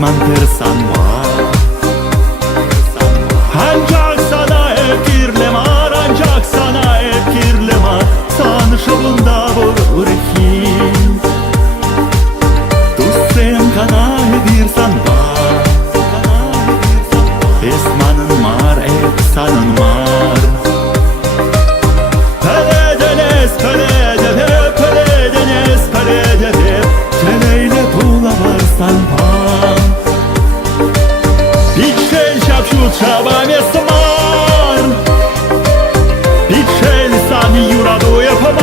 esman tırsan var. Ancak sana hep kirlemar, ancak sana hep kirlemar. Tanışımında vurur kim? Tutsem kana edirsan var. Esmanın var, efsanın var. Peledenes, peledede, peledenes, peledede. Teleyle bulamazsan var. Piksel şapşut çabam esmar. Piksel sani yuradu yapamar.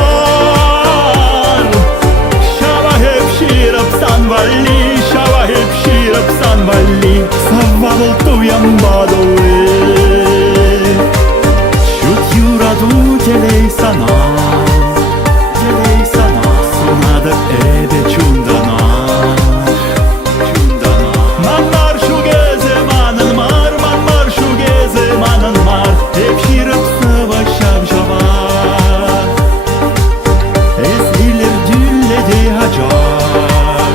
Şava hep şirapsan valli, şava hep şirapsan valli. Savval tuyam badoe. Şut yuradu geley sana, geley sana. Sunadı ede çundana. Manmar şu gezemanın var, manmar şu gezemanın var. Hep şirap savaşam şavar. Ezilir dülledi hacar.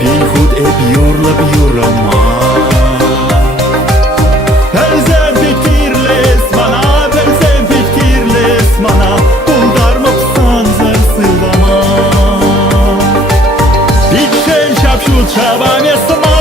Bilhud hep yorla bir yorama. Pelzem fikirles bana, pelzem fikirles bana. Buldarmapsan zarsılama. Piksel şapşut çabam esma.